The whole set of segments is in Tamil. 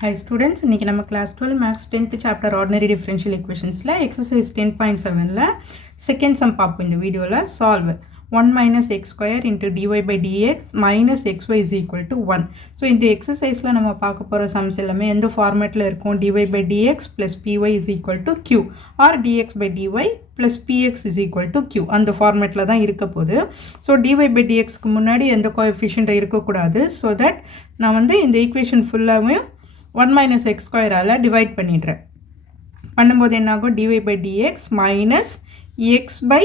Hi students, இன்னைக்கு நம்ம class 12 maths 10th chapter ordinary differential equationsல exercise 10.7ல second sum பார்ப்போம் இந்த வீடியோல solve 1 minus x square into dy by dx minus xy is equal to 1. So இந்த exerciseல நம்ம பார்க்க போற sums எல்லாமே எந்த formatல இருக்கும் dy by dx plus py is equal to q or dx by dy plus px is equal to q அந்த formatல தான் இருக்க போகுது. So dy by dxக்கு முன்னாடி எந்த coefficient இருக்கக்கூடாது. So that நான் வந்து இந்த equation ஃபுல்லாவே 1 minus x square ஆல divide பண்ணிடுறேன். பண்ணும்போது என்ன ஆகும் dy by dx minus x by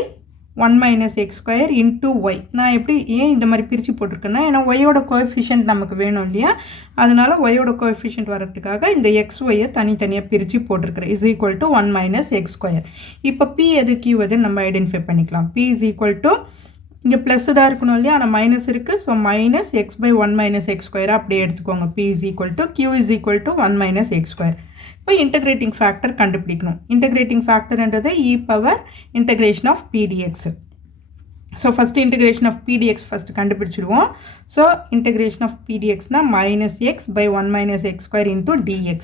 1 minus x square into y. நான் எப்படி ஏன் இந்த மாதிரி பிரிச்சு போட்டிருக்கேன்னா ஏன்னா y ஓட கோஎஃபிஷியன்ட் நமக்கு வேணும் இல்லையா, அதனால y ஓட கோஎஃபிஷியன்ட் வரதுக்காக இந்த xy தனித்தனியாக பிரித்து போட்டிருக்கிறேன். is equal to 1 minus x square. இப்போ p எது q எது நம்ம ஐடென்டிஃபை பண்ணிக்கலாம். p is equal to இங்கே ப்ளஸ் தான் இருக்கணும் இல்லையா, ஆனால் மைனஸ் இருக்குது. So minus x by 1 minus x square அப்படியே எடுத்துக்கோங்க. p is equal to q is equal to 1 minus x square. இப்போ இன்டகிரேட்டிங் ஃபேக்டர் கண்டுபிடிக்கணும். இன்டகிரேட்டிங் ஃபேக்டர்ன்றது e power integration of pdx. So first integration of pdx first கண்டுபிடிச்சிடுவோம். ஸோ இன்டகிரேஷன் ஆஃப் pdxனா minus x by 1 minus x square into dx.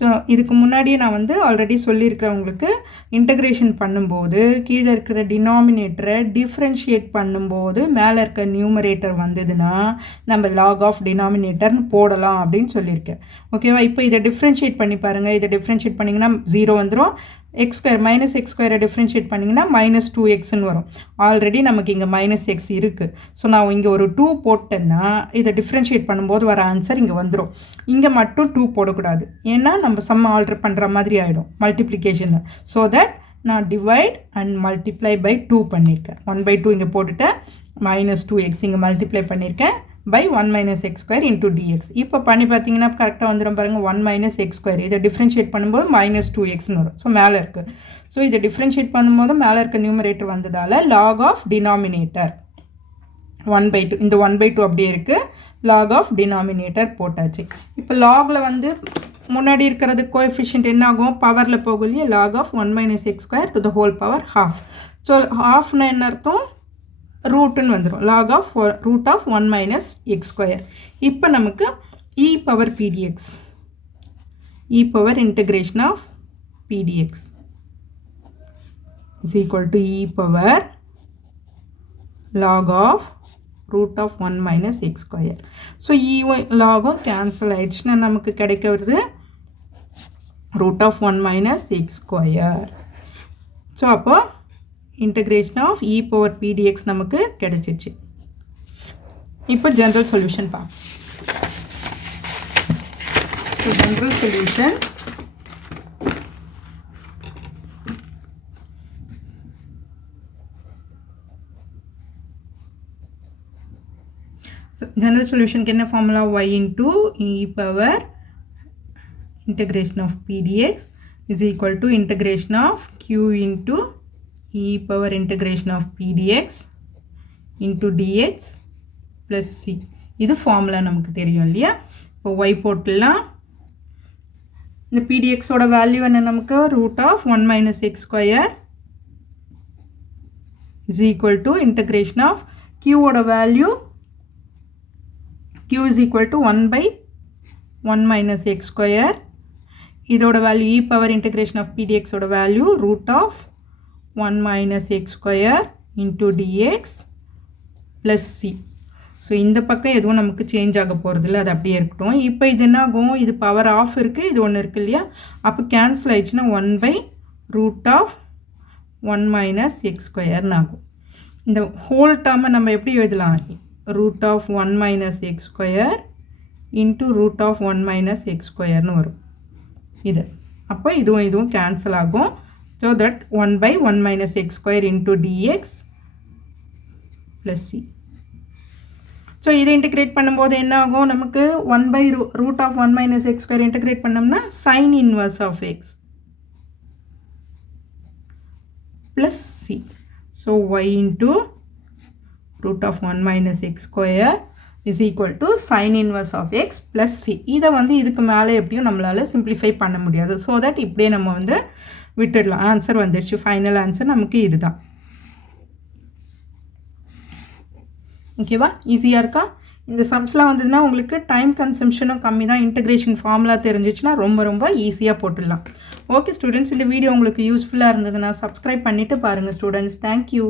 So இதுக்கு முன்னாடியே நான் வந்து ஆல்ரெடி சொல்லியிருக்கிறவங்களுக்கு இன்டகிரேஷன் பண்ணும்போது கீழே இருக்கிற டினாமினேட்டரை டிஃப்ரென்ஷியேட் பண்ணும்போது மேலே இருக்க நியூமரேட்டர் வந்ததுன்னா நம்ம லாக் ஆஃப் டினாமினேட்டர்னு போடலாம் அப்படின்னு சொல்லியிருக்கேன். ஓகேவா, இப்போ இதை டிஃப்ரென்ஷியேட் பண்ணி பாருங்கள். இதை டிஃப்ரென்ஷியேட் பண்ணிங்கன்னா 0 வந்துடும். எக்ஸ் ஸ்கொயர் மைனஸ் எக்ஸ் ஸ்கொயரை டிஃப்ரென்ஷியேட் பண்ணிங்கன்னா மைனஸ் 2xன்னு வரும். ஆல்ரெடி நமக்கு இங்கே மைனஸ் எக்ஸ் இருக்குது. ஸோ நான் இங்கே ஒரு 2 போட்டேன்னா இதை டிஃப்ரென்ஷியேட் பண்ணும்போது வர ஆன்சர் இங்கே வந்துடும். இங்கே மட்டும் 2 போடக்கூடாது, ஏன்னா நம்ம சம் ஆல்ட்ரு பண்ணுற மாதிரி ஆகிடும் மல்டிப்ளிகேஷனில். ஸோ தட் நான் டிவைட் அண்ட் மல்டிப்ளை பை 2 பண்ணியிருக்கேன். 1/2 இங்கே போட்டுட்டேன், மைனஸ் 2x இங்கே மல்டிப்ளை பண்ணியிருக்கேன் by 1 minus x square into dx. இப்போ பண்ணி பார்த்தீங்கன்னா கரெக்டாக வந்துடும் பாருங்கள். 1 minus x square இதை டிஃப்ரென்ஷியேட் பண்ணும்போது மைனஸ் 2xன்னு வரும். ஸோ மேலே இருக்குது. ஸோ இதை டிஃப்ரென்ஷியேட் பண்ணும்போது மேலே இருக்க நியூமரேட்டர் வந்ததால் லாக் ஆஃப் டினாமினேட்டர் 1/2 இந்த 1/2 அப்படியே இருக்குது. லாக் ஆஃப் டினாமினேட்டர் போட்டாச்சு. இப்போ லாகில் வந்து முன்னாடி இருக்கிறது கோஎஃபிஷியன்ட் என்ன ஆகும், பவரில் போகும் இல்லையா. Log of 1 minus x square to the whole power half. So ஹாஃப்னா என்ன அர்த்தம், ரூட்டுன்னு வந்துடும். Log of root of 1 minus x square. இப்போ நமக்கு e power pdx, e power integration of pdx is equal to e power log of root of 1 minus x square. So e லாகும் கேன்சல் ஆயிடுச்சுன்னா நமக்கு கிடைக்கிறது root of 1 minus x square. So அப்போ integration of e power pdx நமக்கு கிடைச்சிச்சு. இப்போ general solution பார்ப்போம். So general solution general solution என்ன formula, y into e power integration of pdx is equal to integration of q into e power integration of pdx into dx plus c. இது ஃபார்முலா நமக்கு தெரியும் இல்லையா. இப்போ y போட்டுலாம். இந்த pdx ஓட வேல்யூ என்ன நமக்கு, root of 1 minus x square is equal to integration of q ஓட value q is equal to 1/1 minus x square. இதோட value e power integration of pdx ஓட value root of 1 minus x square into dx plus c. So இந்த பக்கம் எதுவும் நமக்கு சேஞ்ச் ஆக போகிறது இல்லை, அது அப்படியே இருக்கட்டும். இப்போ இது என்ன ஆகும், இது பவர் ஆஃப் இருக்குது, இது ஒன்று இருக்குது இல்லையா. அப்போ கேன்சல் ஆயிடுச்சுன்னா 1/ரூட் ஆஃப் 1 மைனஸ் எக்ஸ் ஸ்கொயர்னு ஆகும். இந்த ஹோல் டேர்மை நம்ம எப்படி எழுதலாம், root of 1 minus x square into root of 1 minus x ஸ்கொயர்னு வரும் இது. அப்போ இதுவும் கேன்சல் ஆகும். So that 1/1 minus x square into dx plus c. So இதை integrate பண்ணும்போது என்ன ஆகும் நமக்கு, 1/root of 1 minus x square integrate பண்ணோம்னா sin inverse of x plus c. So y into root of 1 minus x square is equal to sin inverse of x plus c. இதை வந்து இதுக்கு மேலே எப்படியும் நம்மளால் simplify பண்ண முடியாது. So that இப்படியே நம்ம வந்து விட்டுடலாம். ஆன்சர் வந்துடுச்சு. ஃபைனல் ஆன்சர் நமக்கு இதுதான். ஓகேவா, ஈஸியாக இருக்கா. இந்த சம்ஸ்லாம் வந்ததுன்னா உங்களுக்கு டைம் கன்சம்ஷனும் கம்மி தான். இன்டகிரேஷன் ஃபார்முலா தெரிஞ்சிச்சுன்னா ரொம்ப ஈஸியாக போட்டுடலாம். ஓகே ஸ்டூடெண்ட்ஸ், இந்த வீடியோ உங்களுக்கு யூஸ்ஃபுல்லாக இருந்ததுன்னா சப்ஸ்கிரைப் பண்ணிவிட்டு பாருங்கள் ஸ்டூடெண்ட்ஸ். தேங்க்யூ.